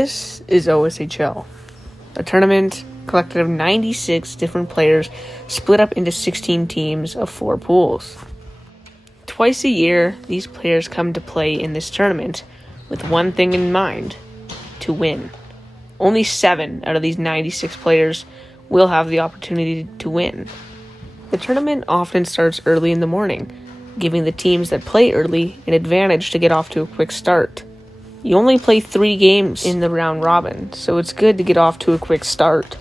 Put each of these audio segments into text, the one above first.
This is OSHL, a tournament collected of 96 different players split up into 16 teams of 4 pools. Twice a year, these players come to play in this tournament with one thing in mind: to win. Only 7 out of these 96 players will have the opportunity to win. The tournament often starts early in the morning, giving the teams that play early an advantage to get off to a quick start. You only play 3 games in the round robin, so it's good to get off to a quick start.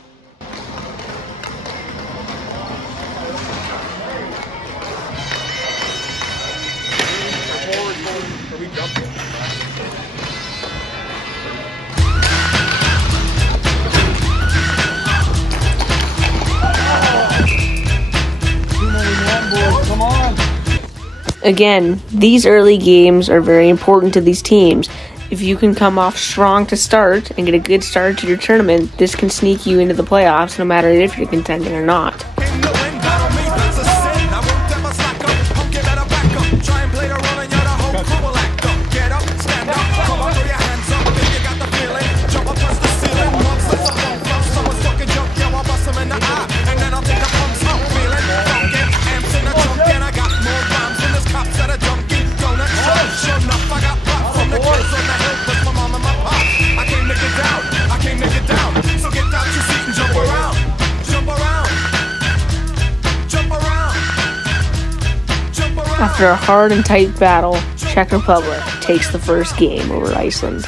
Again, these early games are very important to these teams. If you can come off strong to start and get a good start to your tournament, this can sneak you into the playoffs no matter if you're contending or not. After a hard and tight battle, Czech Republic takes the first game over Iceland.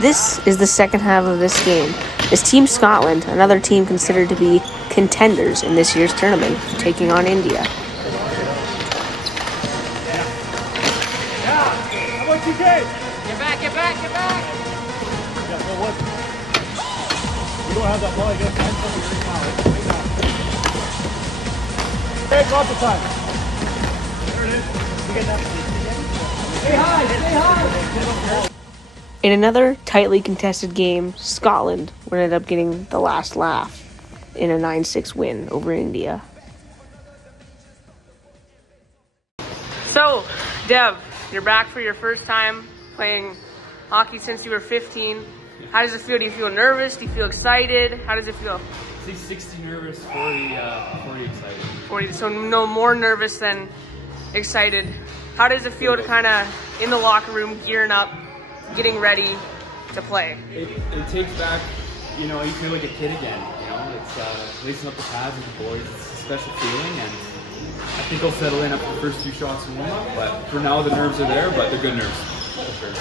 This is the second half of this game, as Team Scotland, another team considered to be contenders in this year's tournament, taking on India. Get back, get back, get back! Yeah, so what? You don't have that ball, I guess. Find something right now. Hey, drop the time. There it is. You get that. Stay high, stay high! In another tightly contested game, Scotland would end up getting the last laugh in a 9-6 win over India. So, Dev, you're back for your first time playing hockey since you were 15. How does it feel? Do you feel nervous? Do you feel excited? How does it feel? I think 60 nervous, 40 excited. 40, so no more nervous than excited. How does it feel to kind of in the locker room, gearing up, getting ready to play? It takes back, you feel like a kid again. It's lacing up the pads with the boys. It's a special feeling, and I think I'll settle in after the first 2 shots in warm-up, but for now the nerves are there, but they're good nerves, for sure.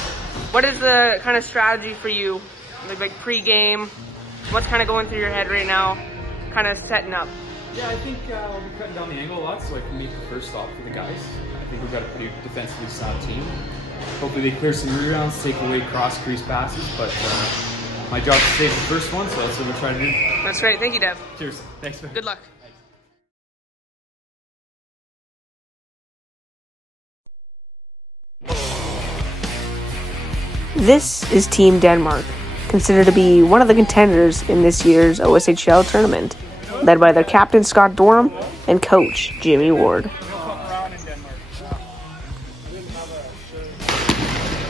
What is the kind of strategy for you, like pre-game? What's kind of going through your head right now, kind of setting up? Yeah, I think I'll be cutting down the angle a lot so I can make the first stop for the guys. I think we've got a pretty defensively sound team. Hopefully they clear some rebounds, take away cross-crease passes, but my job is to save the first one, so that's what we're trying to do. That's great. Thank you, Dev. Cheers. Thanks, man. Good luck. This is Team Denmark, considered to be one of the contenders in this year's OSHL tournament, led by their captain Scott Dorham and coach Jimmy Ward.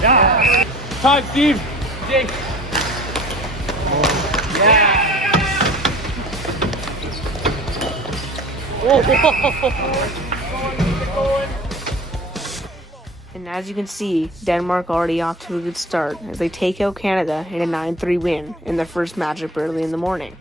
Yeah. Time, Steve. Jake. Yeah. And as you can see, Denmark already off to a good start as they take out Canada in a 9-3 win in their first matchup early in the morning.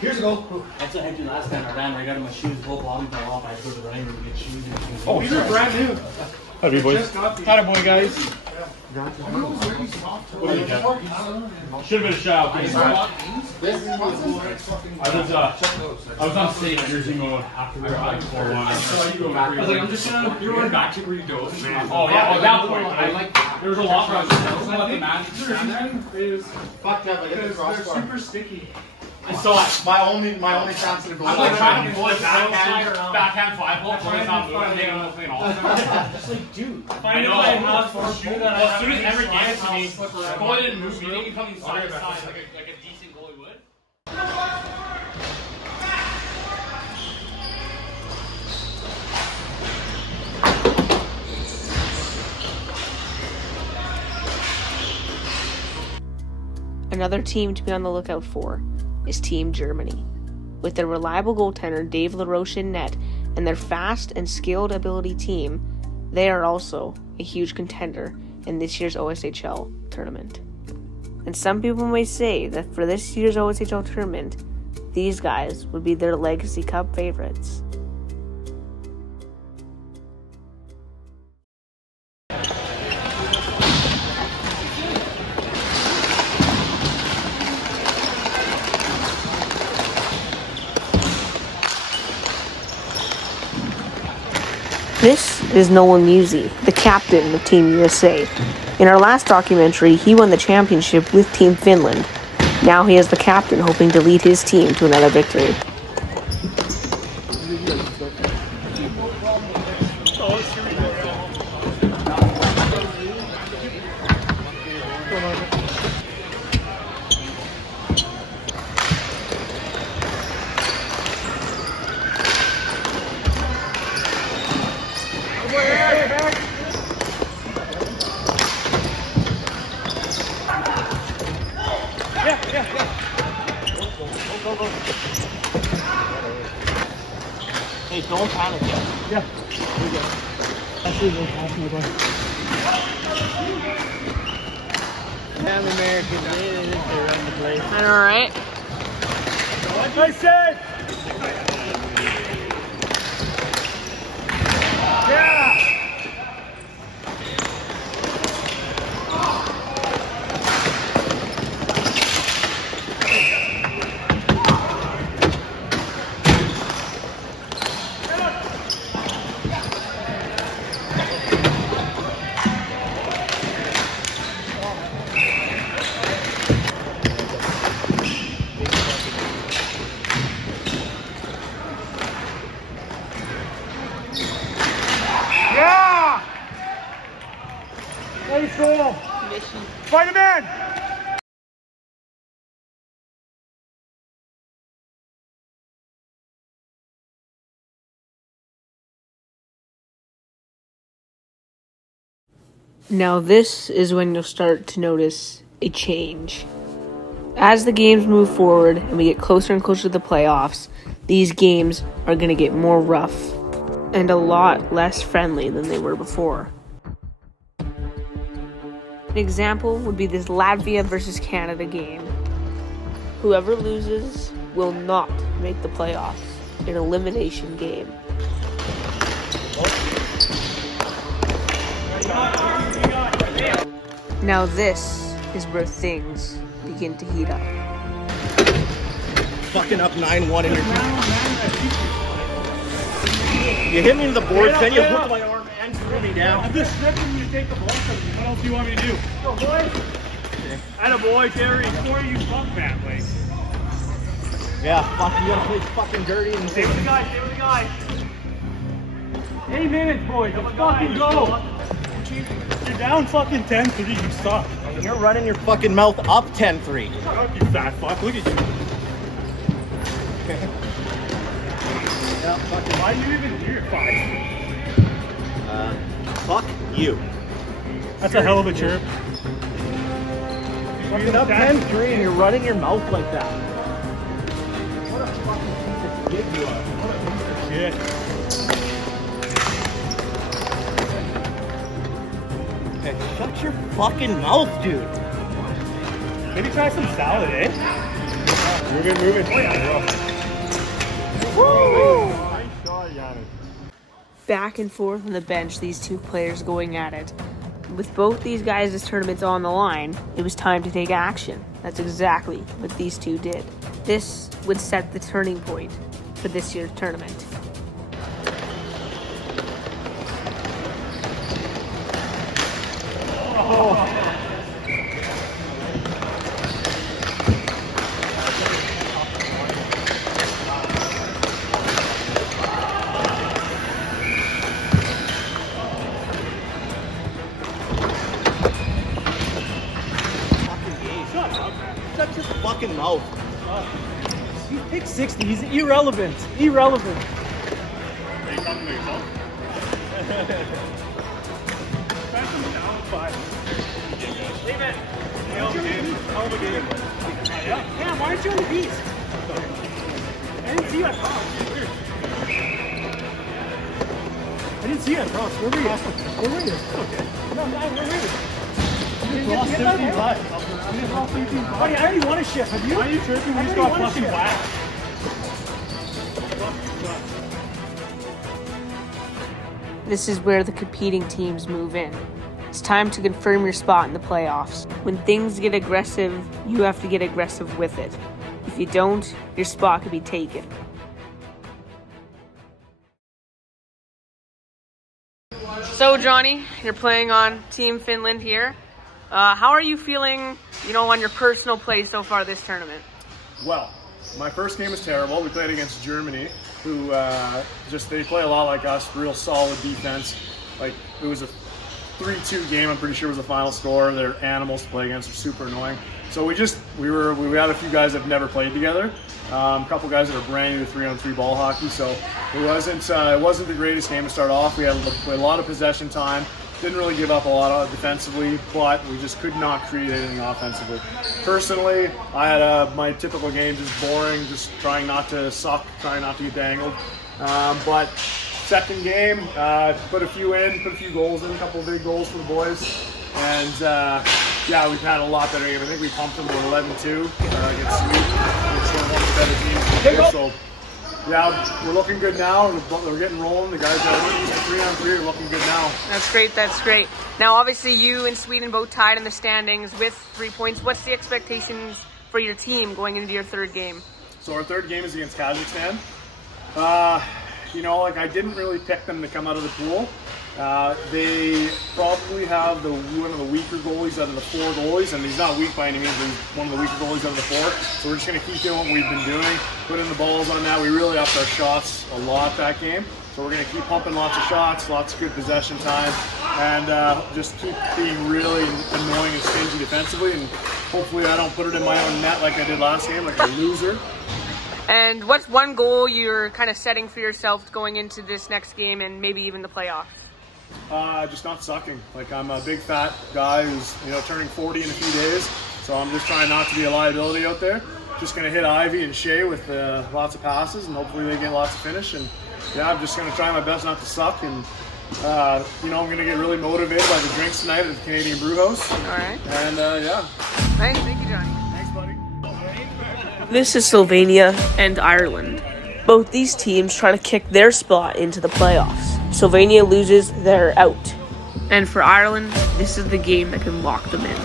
Here's a goal. That's what I did last time. I ran right out of my shoes, the whole body fell off. I put it right in to get shoes. Oh, these are brand new. Howdy, boys. Howdy, boy, guys. Should have been a shout. I was on stage years ago after we were high before one. I was like, I'm just gonna. You're running back to where you go. Oh yeah, at that point, there was a lot of the magic stand there. Fuck that, like they're super sticky. I saw it. My only chance to go. I'm like trying to pull it backhand 5-hole, so it's not moving. They don't play all. Just like, dude. I know. As soon as every game is to me, goalie didn't move. He didn't come side to side like a decent goalie would. Another team to be on the lookout for is Team Germany. With their reliable goaltender Dave LaRoche in net and their fast and skilled ability team, they are also a huge contender in this year's OSHL tournament. And some people may say that for this year's OSHL tournament, these guys would be their Legacy Cup favorites. This is Nolan Musi, the captain of Team USA. In our last documentary, he won the championship with Team Finland. Now he is the captain, hoping to lead his team to another victory. Hey, don't panic yet. Yeah. Actually, no pass, my boy. Damn Americans, they run the place. I know, right? Nice save! Yeah! Nice goal! Fight him in! Now this is when you'll start to notice a change. As the games move forward and we get closer and closer to the playoffs, these games are going to get more rough and a lot less friendly than they were before. An example would be this Latvia versus Canada game. Whoever loses will not make the playoffs, an elimination game. Now this is where things begin to heat up. Fucking up 9-1 in your You hit me in the boards, then you hooked my arm and threw me down. I'm just stripping you to take the ball from me. What else do you want me to do? Go, boy. Attaboy, Jerry. Score you fuck that way. Yeah, fuck, you gotta play fucking dirty and Stay with the guy, stay with the guy. 8 minutes, boys. Let's fucking go. You're down fucking 10-3. You suck. You're running your fucking mouth up 10-3. Shut up, you fat fuck. Look at you. Yeah, fucking. Why are you even here? 5. Fuck you. That's a hell of a chirp. You're up 10-3 and you're running your mouth like that. What a fucking piece of shit you are. What a piece of shit. Okay, shut your fucking mouth, dude. Maybe try some salad, eh? Move it, move it. Oh, yeah. Woo! Nice shot, Giannis. Back and forth on the bench, these two players going at it. With both these guys' tournaments on the line, it was time to take action. That's exactly what these two did. This would set the turning point for this year's tournament. Pick 60. He's irrelevant. Irrelevant. Are you talking to yourself? Phantom's down 5. Leave it. Hell of a game. Hell of a game. Cam, why aren't you on the beast? I didn't see you at cross. I didn't see you at cross. Where were you? Where were you? Okay. No, where were you? You lost 13-5. Buddy, I already won a shift. Have you? Why are you tripping? We just got fucking whacked. This is where the competing teams move in. It's time to confirm your spot in the playoffs. When things get aggressive, you have to get aggressive with it. If you don't, your spot could be taken. So Johnny, you're playing on Team Finland here. How are you feeling, on your personal play so far this tournament? Well, my first game was terrible. We played against Germany, who they play a lot like us, real solid defense. Like, it was a 3-2 game, I'm pretty sure was the final score. They're animals to play against, they're super annoying. So we had a few guys that have never played together. A couple guys that are brand new to 3-on-3 ball hockey, so it wasn't the greatest game to start off. We had a lot of possession time. Didn't really give up a lot defensively, but we just could not create anything offensively. Personally, I had my typical game, just boring, just trying not to suck, trying not to get dangled. But second game, put a few goals in, a couple of big goals for the boys. And yeah, we've had a lot better game. I think we pumped them to 11-2 against Sweden, which is one of the better teams in the year. So yeah, we're looking good now. We're getting rolling. The guys that are used to 3-on-3 are looking good now. That's great. That's great. Now, obviously, you and Sweden both tied in the standings with 3 points. What's the expectations for your team going into your third game? So our third game is against Kazakhstan. I didn't really pick them to come out of the pool. They probably have one of the weaker goalies out of the 4 goalies, and he's not weak by any means, but he's one of the weaker goalies out of the 4. So we're just going to keep doing what we've been doing, putting the balls on that. We really upped our shots a lot that game. So we're going to keep pumping lots of shots, lots of good possession time, and just keep being really annoying and stingy defensively, and hopefully I don't put it in my own net like I did last game, like a loser. And what's one goal you're kind of setting for yourself going into this next game and maybe even the playoffs? Just not sucking. Like, I'm a big fat guy who's turning 40 in a few days, so I'm just trying not to be a liability out there. Just going to hit Ivy and Shea with lots of passes, and hopefully they get lots of finish. And yeah, I'm just going to try my best not to suck, and I'm going to get really motivated by the drinks tonight at the Canadian Brew House. All right. And yeah. Thank you, Johnny. Thanks, buddy. This is Slovenia and Ireland. Both these teams try to kick their spot into the playoffs. Slovenia loses, they're out. And for Ireland, this is the game that can lock them in.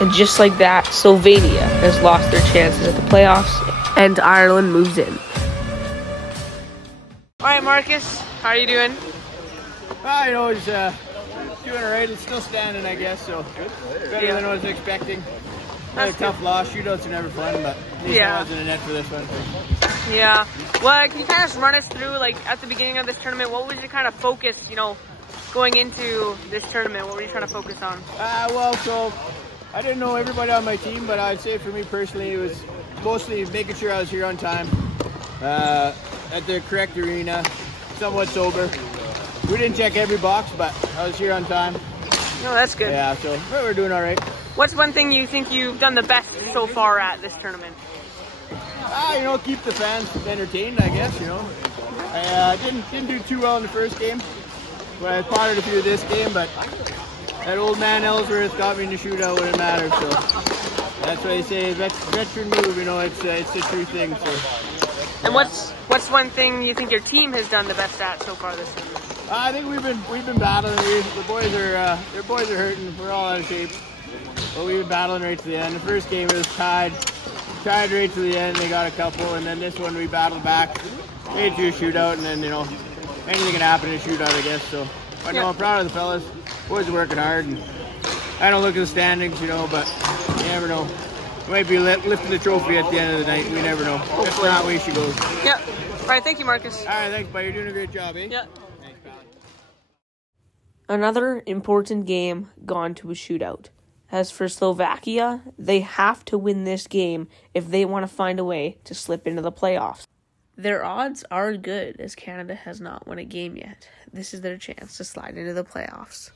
And just like that, Slovenia has lost their chances at the playoffs, and Ireland moves in. All right, Marcus, how are you doing? He's doing all right. It's still standing, I guess, so better than I was expecting. Had a tough loss. Shootouts are never fun, but at least I was in the net for this one. Yeah. Well, can you kind of run us through, at the beginning of this tournament, what was your kind of focus, going into this tournament? What were you trying to focus on? So I didn't know everybody on my team, but I'd say for me personally, it was mostly making sure I was here on time, at the correct arena, somewhat sober. We didn't check every box, but I was here on time. No, that's good. Yeah, so we're doing all right. What's one thing you think you've done the best so far at this tournament? Keep the fans entertained, I guess, I didn't do too well in the first game, but I spotted a few of this game, but that old man Ellsworth got me in the shootout when it mattered, so that's what I say, veteran move, it's a true thing. So. And what's one thing you think your team has done the best at so far this season? I think we've been battling. The boys are hurting. We're all out of shape, but we've been battling right to the end. The first game it was tied right to the end. They got a couple, and then this one we battled back, made it to a shootout, and then anything can happen in a shootout, I guess. So But no, I'm proud of the fellas. Boys are working hard, and I don't look at the standings, you know, but you never know. We might be lifting the trophy at the end of the night. We never know. If not, we should go. Yeah. All right, thank you, Marcus. All right, thanks, buddy. You're doing a great job, eh? Yeah. Thanks, pal. Another important game gone to a shootout. As for Slovakia, they have to win this game if they want to find a way to slip into the playoffs. Their odds are good, as Canada has not won a game yet. This is their chance to slide into the playoffs.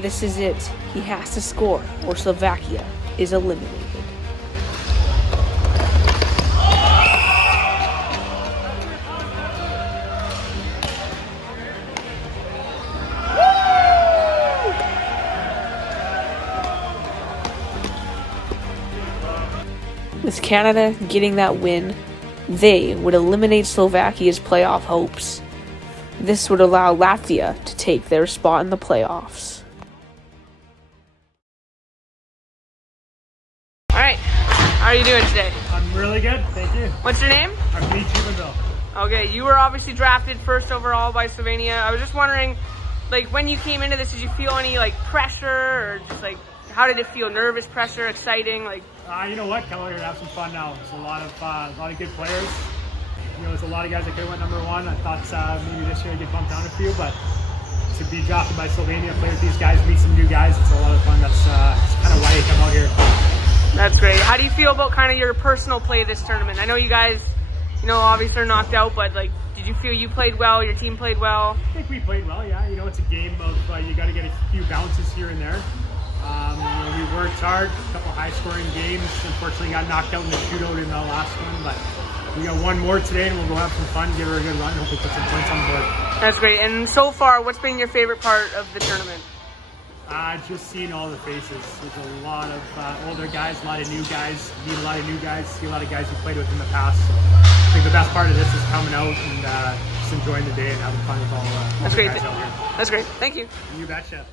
This is it. He has to score, or Slovakia is eliminated. With Canada getting that win, they would eliminate Slovakia's playoff hopes. This would allow Latvia to take their spot in the playoffs. Alright, how are you doing today? I'm really good, thank you. What's your name? I'm Lee Chubenville. Okay, you were obviously drafted first overall by Slovenia. I was just wondering, like, when you came into this, did you feel any, like, pressure, or just, like, how did it feel? Nervous, pressure, exciting? Like, You know what, Keller, we're gonna have some fun now. There's a lot of good players. You know, there's a lot of guys that could have went #1. I thought maybe this year I'd get bumped down a few, but to be drafted by Slovenia, play with these guys, meet some new guys, it's a lot of fun. That's kind of why you come out here. That's great. How do you feel about kind of your personal play this tournament? I know you guys, you know, obviously are knocked out, but like, did you feel you played well, your team played well? I think we played well, yeah. You know, it's a game of, you got to get a few bounces here and there. You know, we worked hard, a couple high-scoring games. Unfortunately, got knocked out in the shootout in the last one, but we got one more today, and we'll go have some fun, give her a good run, hopefully put some points on the board. That's great. And so far, what's been your favorite part of the tournament? Just seeing all the faces. There's a lot of older guys, a lot of new guys, meet a lot of new guys, see a lot of guys you played with in the past. So I think the best part of this is coming out and just enjoying the day and having fun with all the guys out here. That's great. Thank you. You betcha.